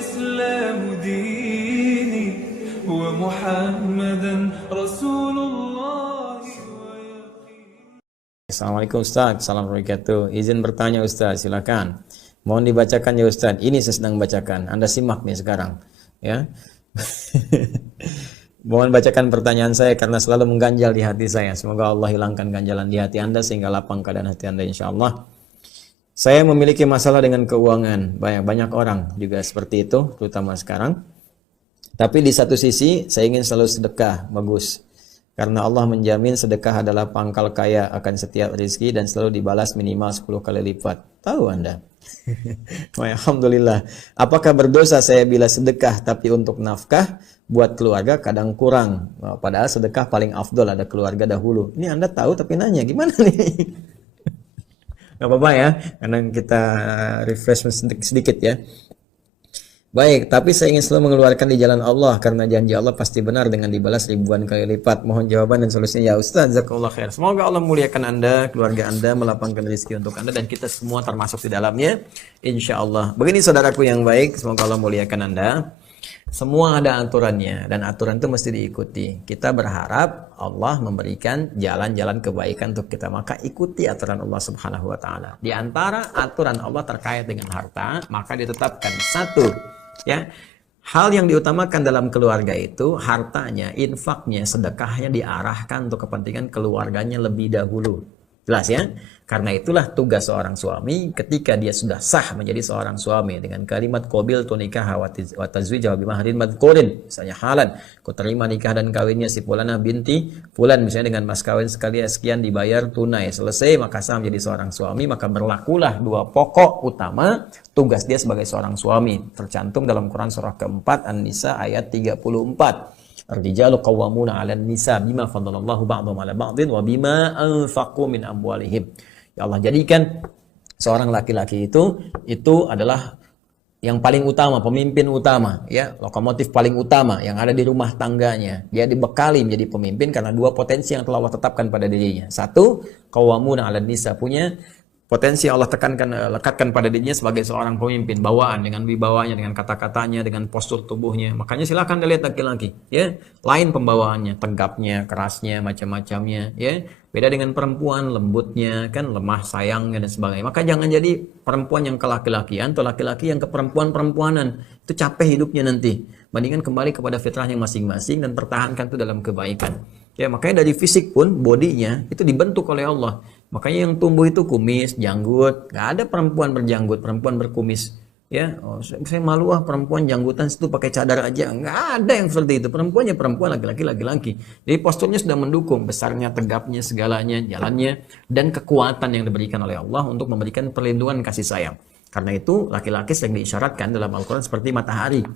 الإسلام ديني ومحمدا رسول الله. Assalamualaikum Ustaz, Assalamualaikum warahmatullahi wabarakatuh. Izin bertanya Ustaz, silakan. Mohon dibacakan ya Ustaz. Ini saya sedang bacakan. Anda simak nih sekarang, ya. Mohon bacakan pertanyaan saya karena selalu mengganjal di hati saya. Semoga Allah hilangkan ganjalan di hati Anda sehingga lapang keadaan hati Anda insyaallah. Saya memiliki masalah dengan keuangan. Banyak orang juga seperti itu, terutama sekarang. Tapi di satu sisi saya ingin selalu sedekah, bagus. Karena Allah menjamin sedekah adalah pangkal kaya akan setiap rezeki dan selalu dibalas minimal 10 kali lipat. Tahu Anda? Alhamdulillah. Apakah berdosa saya bila sedekah tapi untuk nafkah buat keluarga kadang kurang? Padahal sedekah paling afdol ada keluarga dahulu. Ini Anda tahu tapi nanya gimana nih? Gak apa-apa ya, karena kita refresh sedikit ya. Baik, tapi saya ingin selalu mengeluarkan di jalan Allah karena janji Allah pasti benar dengan dibalas ribuan kali lipat. Mohon jawaban dan solusinya ya Ustaz. Jazakallah khair. Semoga Allah muliakan Anda, keluarga Anda, melapangkan rezeki untuk Anda dan kita semua termasuk di dalamnya. Insya Allah. Begini saudaraku yang baik, semoga Allah muliakan Anda. Semua ada aturannya dan aturan itu mesti diikuti. Kita berharap Allah memberikan jalan-jalan kebaikan untuk kita, maka ikuti aturan Allah Subhanahu wa taala. Di antara aturan Allah terkait dengan harta, maka ditetapkan satu, ya. Hal yang diutamakan dalam keluarga itu hartanya, infaknya, sedekahnya diarahkan untuk kepentingan keluarganya lebih dahulu. Jelas ya? Karena itulah tugas seorang suami ketika dia sudah sah menjadi seorang suami dengan kalimat qabil tu nikah wa tazwij wa bimahrin madhkurin, misalnya halan, ku terima nikah dan kawinnya si Fulana binti Fulan, misalnya dengan mas kawin sekali sekian dibayar tunai, selesai maka sah menjadi seorang suami, maka berlakulah dua pokok utama tugas dia sebagai seorang suami tercantum dalam Quran surah keempat An-Nisa ayat 34. Ar-rijalu qawwamuna 'alan nisa bima faddalallahu ba'dhum 'ala ba'dhin wa bima anfaqu min amwalihim. Ya Allah jadikan seorang laki-laki itu adalah yang paling utama, pemimpin utama, ya, lokomotif paling utama yang ada di rumah tangganya. Dia dibekali menjadi pemimpin karena dua potensi yang telah Allah tetapkan pada dirinya. Satu, qawwamuna 'alan nisa, punya potensi Allah lekatkan pada dirinya sebagai seorang pemimpin, bawaan dengan wibawanya, dengan kata-katanya, dengan postur tubuhnya. Makanya silakan dilihat laki-laki, ya, lain pembawaannya, tegapnya, kerasnya, macam-macamnya, ya. Beda dengan perempuan, lembutnya, kan, lemah sayangnya dan sebagainya. Maka jangan jadi perempuan yang ke laki-lakian atau laki-laki yang ke perempuan-perempuanan. Itu capek hidupnya nanti. Bandingkan kembali kepada fitrahnya masing-masing dan pertahankan itu dalam kebaikan. Ya, makanya dari fisik pun bodinya itu dibentuk oleh Allah. Makanya yang tumbuh itu kumis, janggut. Gak ada perempuan berjanggut, perempuan berkumis. Ya, saya malu perempuan janggutan situ pakai cadar aja. Nggak ada yang seperti itu. Perempuannya perempuan, laki-laki laki-laki. Jadi posturnya sudah mendukung, besarnya, tegapnya, segalanya, jalannya, dan kekuatan yang diberikan oleh Allah untuk memberikan perlindungan kasih sayang. Karena itu laki-laki sering diisyaratkan dalam Al-Quran seperti matahari.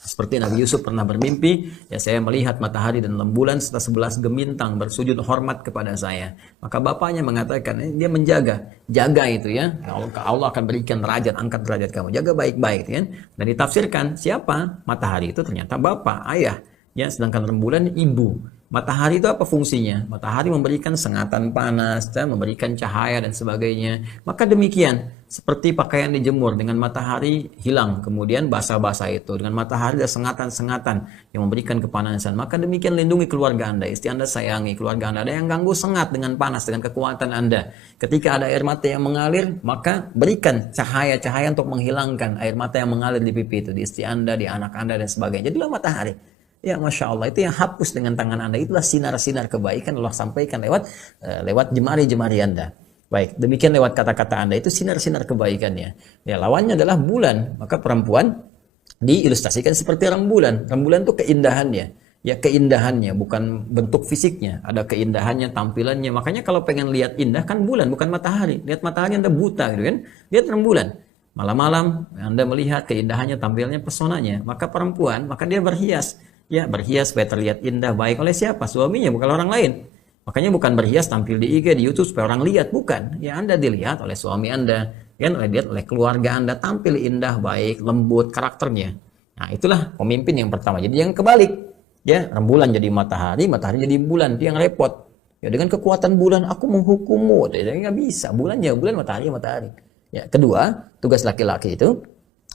Seperti Nabi Yusuf pernah bermimpi, ya saya melihat matahari dan rembulan serta 11 gemintang bersujud hormat kepada saya. Maka bapaknya mengatakan, dia menjaga, jaga itu ya. Allah akan berikan derajat, angkat derajat kamu. Jaga baik-baik, ya. Dan ditafsirkan siapa? Matahari itu ternyata bapak, ayah. Ya, sedangkan rembulan ibu. Matahari itu apa fungsinya? Matahari memberikan sengatan panas, dan memberikan cahaya dan sebagainya. Maka demikian, seperti pakaian dijemur dengan matahari hilang, kemudian basah-basah itu. Dengan matahari ada sengatan-sengatan yang memberikan kepanasan. Maka demikian lindungi keluarga Anda, istri Anda sayangi keluarga Anda. Ada yang ganggu sengat dengan panas, dengan kekuatan Anda. Ketika ada air mata yang mengalir, maka berikan cahaya-cahaya untuk menghilangkan air mata yang mengalir di pipi itu, di istri Anda, di anak Anda dan sebagainya. Jadilah matahari. Ya, Masya Allah, itu yang hapus dengan tangan Anda. Itulah sinar-sinar kebaikan Allah sampaikan lewat jemari-jemari Anda. Baik, demikian lewat kata-kata Anda, itu sinar-sinar kebaikannya. Ya, lawannya adalah bulan. Maka perempuan diilustrasikan seperti rembulan. Rembulan itu keindahannya. Ya, keindahannya, bukan bentuk fisiknya. Ada keindahannya, tampilannya. Makanya kalau pengen lihat indah, kan bulan, bukan matahari. Lihat matahari Anda buta, gitu kan. Lihat rembulan. Malam-malam Anda melihat keindahannya, tampilnya, pesonanya. Maka perempuan, maka dia berhias. Ya, berhias supaya terlihat indah, baik oleh siapa? Suaminya, bukan orang lain. Makanya bukan berhias tampil di IG, di YouTube supaya orang lihat, bukan. Ya, Anda dilihat oleh suami Anda, kan, dilihat oleh keluarga Anda, tampil indah, baik, lembut karakternya. Nah, itulah pemimpin yang pertama. Jadi yang kebalik, ya, rembulan jadi matahari, matahari jadi bulan, itu yang repot. Ya, dengan kekuatan bulan aku menghukummu, jadi nggak bisa. Bulan ya bulan, matahari ya matahari. Ya, kedua, tugas laki-laki itu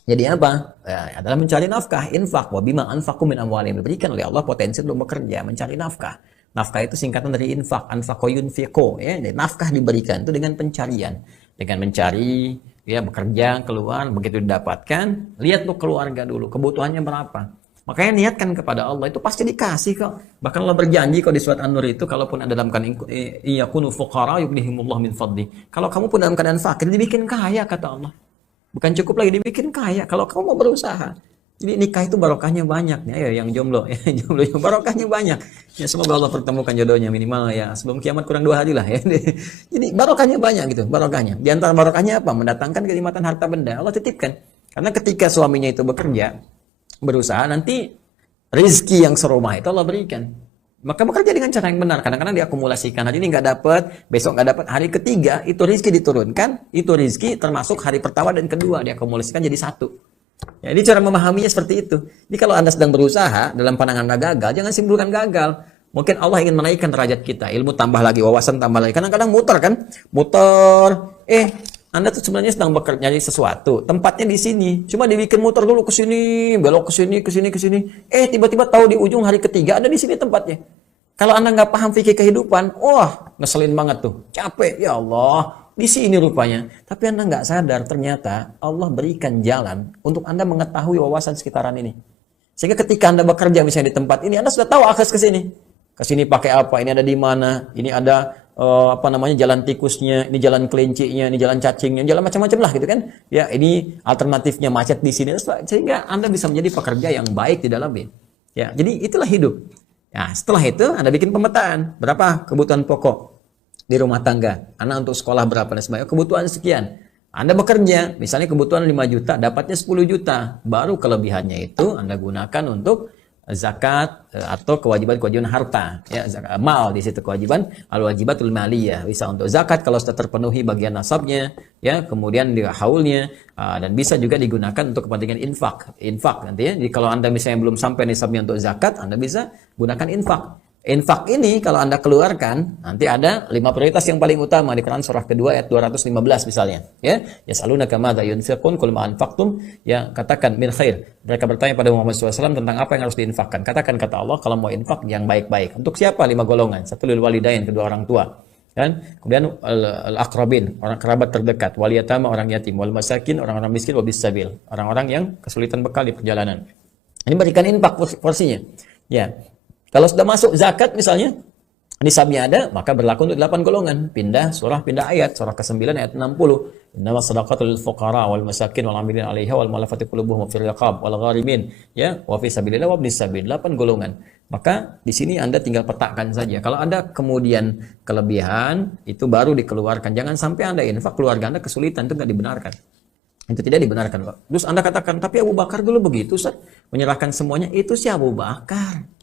Jadi apa? Ya, adalah mencari nafkah, infak. Wa bima anfaqu min amwalihim, diberikan oleh Allah potensi untuk bekerja, mencari nafkah. Nafkah itu singkatan dari infak, anfaqo yunfiqo, ya. Jadi nafkah diberikan itu dengan pencarian, dengan mencari, ya, bekerja, keluar, begitu didapatkan, lihat tuh keluarga dulu, kebutuhannya berapa. Makanya niatkan kepada Allah, itu pasti dikasih kok. Bahkan Allah berjanji kok di surat An-Nur itu, kalaupun ada dalam keadaan iyakunu fuqara yughnihimullah min fadli. Kalau kamu pun dalam keadaan fakir, dibikin kaya kata Allah. Bukan cukup lagi dibikin kaya kalau kamu mau berusaha. Jadi nikah itu barokahnya banyak nih. Ayo yang jomblo, ya, jomblo yang barokahnya banyak. Ya semoga Allah pertemukan jodohnya minimal ya sebelum kiamat kurang 2 hari lah ya. Jadi barokahnya banyak gitu, barokahnya. Di antara barokahnya apa? Mendatangkan kenikmatan harta benda. Allah titipkan. Karena ketika suaminya itu bekerja, berusaha, nanti rezeki yang serumah itu Allah berikan. Maka bekerja dengan cara yang benar. Kadang-kadang diakumulasikan. Hari ini nggak dapat, besok nggak dapat. Hari ketiga itu rezeki diturunkan. Itu rezeki termasuk hari pertama dan kedua diakumulasikan jadi satu. Ya, ini cara memahaminya seperti itu. Jadi kalau Anda sedang berusaha dalam pandangan Anda gagal, jangan simpulkan gagal. Mungkin Allah ingin menaikkan derajat kita. Ilmu tambah lagi, wawasan tambah lagi. Kadang-kadang muter kan, muter. Anda tuh sebenarnya sedang bekerja nyari sesuatu. Tempatnya di sini. Cuma dibikin muter dulu ke sini, belok ke sini, ke sini, ke sini. Tiba-tiba tahu di ujung hari ketiga ada di sini tempatnya. Kalau Anda nggak paham fikih kehidupan, wah, ngeselin banget tuh. Capek, ya Allah. Di sini rupanya. Tapi Anda nggak sadar, ternyata Allah berikan jalan untuk Anda mengetahui wawasan sekitaran ini. Sehingga ketika Anda bekerja misalnya di tempat ini, Anda sudah tahu akses ke sini. Ke sini pakai apa, ini ada di mana, ini ada jalan tikusnya, ini jalan kelincinya, ini jalan cacingnya, jalan macam-macam lah gitu kan. Ya, ini alternatifnya macet di sini. Sehingga Anda bisa menjadi pekerja yang baik di dalamnya. Ya, jadi itulah hidup. Nah, setelah itu Anda bikin pemetaan. Berapa kebutuhan pokok di rumah tangga? Anak untuk sekolah berapa dan sebagainya. Kebutuhan sekian. Anda bekerja, misalnya kebutuhan 5 juta, dapatnya 10 juta. Baru kelebihannya itu Anda gunakan untuk zakat atau kewajiban-kewajiban harta. Ya, zakat, mal di situ kewajiban al-wajibatul maliyah. Bisa untuk zakat kalau sudah terpenuhi bagian nasabnya, ya, kemudian di haulnya, dan bisa juga digunakan untuk kepentingan infak. Infak nanti ya. Jadi kalau Anda misalnya belum sampai nisabnya untuk zakat, Anda bisa gunakan infak. Infak ini kalau Anda keluarkan, nanti ada 5 prioritas yang paling utama di Quran surah kedua ayat 215 misalnya. Ya, yasalunaka madza yunfiqun qul ma anfaqtum, ya, katakan min khair. Mereka bertanya pada Muhammad SAW tentang apa yang harus diinfakkan. Katakan kata Allah, kalau mau infak yang baik-baik. Untuk siapa? 5 golongan. 1 lil walidain, kedua orang tua. Kan? Kemudian al-aqrabin, orang kerabat terdekat, wal yatama, orang yatim, wal masakin, orang-orang miskin, wabis sabil, orang-orang yang kesulitan bekal di perjalanan. Ini berikan infak porsinya. Ya. Kalau sudah masuk zakat misalnya, nisabnya ada, maka berlaku untuk 8 golongan. Pindah surah, pindah ayat. Surah ke-9 ayat 60. Innamas shadaqatul lil fuqara wal masakin wal 'amilin 'alaiha wal mu'allafati qulubuhum wa fil riqab wal gharimin, ya, wa fi sabilillah wa ibnis sabil. 8 golongan. Maka di sini Anda tinggal petakan saja. Kalau ada kemudian kelebihan, itu baru dikeluarkan. Jangan sampai Anda infak, keluarga Anda kesulitan, itu enggak dibenarkan. Itu tidak dibenarkan, Pak. Terus Anda katakan, tapi Abu Bakar dulu begitu, Ustaz. Menyerahkan semuanya. Itu si Abu Bakar.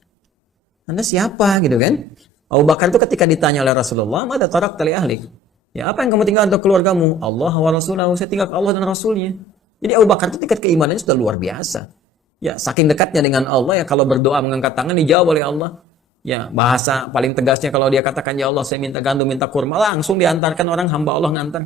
Anda siapa gitu kan? Abu Bakar itu ketika ditanya oleh Rasulullah, "Mada tarakta li ahlik?" Ya, apa yang kamu tinggal untuk keluargamu? Allah wa Rasulahu, saya tinggal ke Allah dan Rasulnya. Jadi Abu Bakar itu tingkat keimanannya sudah luar biasa. Ya, saking dekatnya dengan Allah, ya, kalau berdoa mengangkat tangan dijawab oleh Allah. Ya, bahasa paling tegasnya kalau dia katakan, "Ya Allah, saya minta gandum, minta kurma," langsung diantarkan orang hamba Allah ngantar.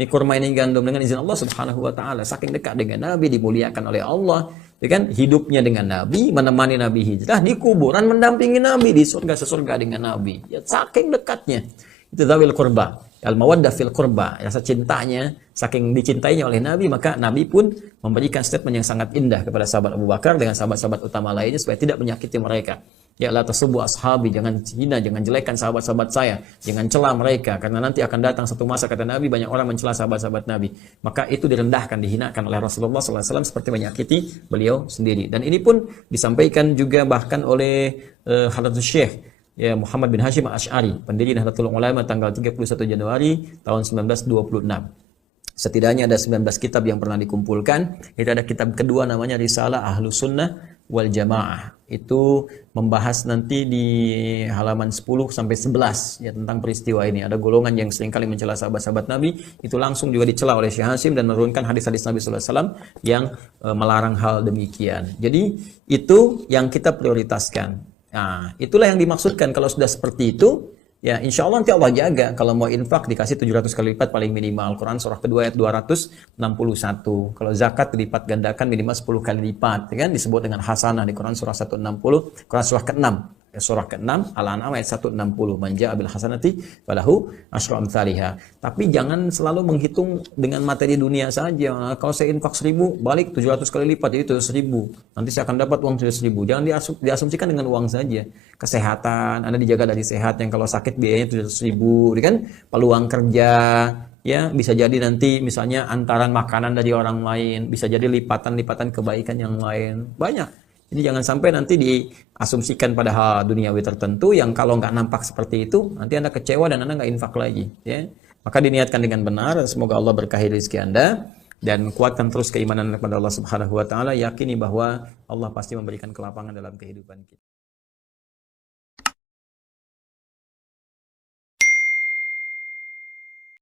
Ini kurma, ini gandum dengan izin Allah Subhanahu wa taala. Saking dekat dengan Nabi, dimuliakan oleh Allah. Ya kan, hidupnya dengan Nabi, menemani Nabi hijrah, di kuburan mendampingi Nabi, di surga sesurga dengan Nabi. Ya, saking dekatnya. Itu dzawil qurba, al-mawaddah fil qurba, rasa cintanya, saking dicintainya oleh Nabi, maka Nabi pun memberikan statement yang sangat indah kepada sahabat Abu Bakar dengan sahabat-sahabat utama lainnya supaya tidak menyakiti mereka. Ya, la tasubbu ashabi, jangan hina, jangan jelekkan sahabat-sahabat saya, jangan cela mereka, karena nanti akan datang satu masa, kata Nabi, banyak orang mencela sahabat-sahabat Nabi. Maka itu direndahkan, dihinakan oleh Rasulullah SAW seperti menyakiti beliau sendiri. Dan ini pun disampaikan juga bahkan oleh Hadratus Syekh, ya, Muhammad bin Hashim Al-Asy'ari, pendiri Nahdlatul Ulama, tanggal 31 Januari tahun 1926. Setidaknya ada 19 kitab yang pernah dikumpulkan. Itu ada kitab kedua namanya Risalah Ahlus Sunnah wal Jamaah. Itu membahas nanti di halaman 10 sampai 11 ya tentang peristiwa ini. Ada golongan yang seringkali mencela sahabat-sahabat Nabi, itu langsung juga dicela oleh Syekh Hashim dan menurunkan hadis-hadis Nabi sallallahu alaihi wasallam yang melarang hal demikian. Jadi itu yang kita prioritaskan. Nah, itulah yang dimaksudkan kalau sudah seperti itu, Ya, insya Allah nanti Allah jaga. Kalau mau infak dikasih 700 kali lipat paling minimal. Quran surah kedua ayat 261. Kalau zakat dilipat gandakan minimal 10 kali lipat. Ya kan? Disebut dengan hasanah di Quran surah 160. Quran surah ke-6. Surah ke-6 Al-An'am ayat 160. Manja abil hasanati falahu asyru amsalihha. Tapi jangan selalu menghitung dengan materi dunia saja. Nah, kalau saya infak 1000, balik 700 kali lipat, jadi 700.000. Nanti saya akan dapat uang 700.000. Jangan diasumsikan dengan uang saja. Kesehatan, Anda dijaga dari sehat, yang kalau sakit biayanya 700.000, kan? Peluang kerja, ya bisa jadi nanti misalnya antaran makanan dari orang lain, bisa jadi lipatan-lipatan kebaikan yang lain. Banyak. Jadi jangan sampai nanti diasumsikan pada hal duniawi tertentu yang kalau nggak nampak seperti itu, nanti Anda kecewa dan Anda nggak infak lagi. Ya. Maka diniatkan dengan benar, semoga Allah berkahi rezeki Anda, dan kuatkan terus keimanan kepada Allah Subhanahu wa taala, yakini bahwa Allah pasti memberikan kelapangan dalam kehidupan kita.